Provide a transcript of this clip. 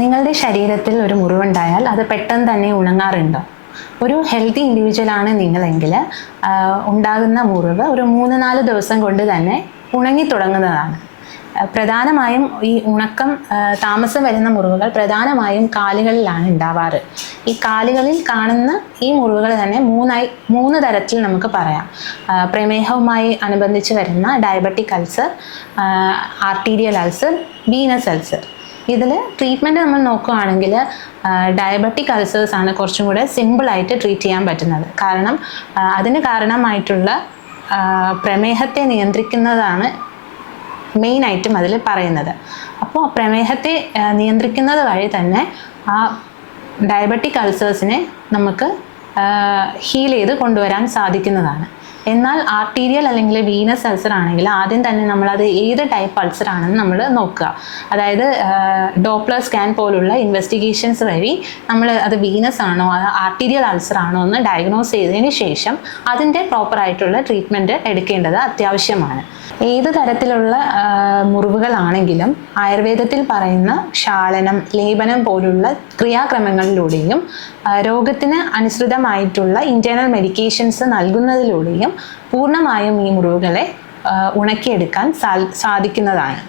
നിങ്ങളുടെ ശരീരത്തിൽ ഒരു മുറിവുണ്ടായാൽ അത് പെട്ടെന്ന് തന്നെ ഉണങ്ങാറുണ്ടോ? ഒരു ഹെൽത്തി ഇൻഡിവിജ്വലാണ് നിങ്ങളെങ്കിൽ ഉണ്ടാകുന്ന മുറിവ് ഒരു 3-4 ദിവസം കൊണ്ട് തന്നെ ഉണങ്ങി തുടങ്ങുന്നതാണ്. പ്രധാനമായും ഈ ഉണക്കം താമസം വരുന്ന മുറിവുകൾ പ്രധാനമായും കാലുകളിലാണ് ഉണ്ടാവാറ്. ഈ കാലുകളിൽ കാണുന്ന ഈ മുറിവുകൾ തന്നെ മൂന്ന് തരത്തിൽ നമുക്ക് പറയാം. പ്രമേഹവുമായി അനുബന്ധിച്ച് വരുന്ന diabetic ulcer, arterial ulcer, venous ulcer. ഇതിൽ ട്രീറ്റ്മെൻറ്റ് നമ്മൾ നോക്കുകയാണെങ്കിൽ ഡയബറ്റിക് അൾസേഴ്സ് ആണ് കുറച്ചും കൂടെ സിമ്പിളായിട്ട് ട്രീറ്റ് ചെയ്യാൻ പറ്റുന്നത്. കാരണം അതിന് കാരണമായിട്ടുള്ള പ്രമേഹത്തെ നിയന്ത്രിക്കുന്നതാണ് മെയിനായിട്ടും അതിൽ പറയുന്നത്. അപ്പോൾ പ്രമേഹത്തെ നിയന്ത്രിക്കുന്നത് വഴി തന്നെ ആ ഡയബറ്റിക് അൾസേഴ്സിനെ നമുക്ക് ഹീൽ ചെയ്ത് കൊണ്ടുവരാൻ സാധിക്കുന്നതാണ്. എന്നാൽ ആർട്ടീരിയൽ അല്ലെങ്കിൽ വീനസ് അൾസർ ആണെങ്കിൽ ആദ്യം തന്നെ നമ്മളത് ഏത് ടൈപ്പ് അൾസർ ആണെന്ന് നമ്മൾ നോക്കുക. അതായത് ഡോപ്ലർ സ്കാൻ പോലുള്ള ഇൻവെസ്റ്റിഗേഷൻസ് വഴി നമ്മൾ അത് വീനസ് ആണോ ആർട്ടീരിയൽ അൾസർ ആണോ എന്ന് ഡയഗ്നോസ് ചെയ്തതിന് ശേഷം അതിൻ്റെ പ്രോപ്പറായിട്ടുള്ള ട്രീറ്റ്മെൻറ്റ് എടുക്കേണ്ടത് അത്യാവശ്യമാണ്. ഏത് തരത്തിലുള്ള മുറിവുകളാണെങ്കിലും ആയുർവേദത്തിൽ പറയുന്ന ക്ഷാളനം, ലേപനം പോലുള്ള ക്രിയാക്രമങ്ങളിലൂടെയും രോഗത്തിന് അനുസൃതമായിട്ടുള്ള ഇൻറ്റേർണൽ മെഡിക്കേഷൻസ് നൽകുന്നതിലൂടെയും പൂർണ്ണമായും ഈ മുറിവുകളെ ഉണക്കിയെടുക്കാൻ സാധിക്കുന്നതാണ്.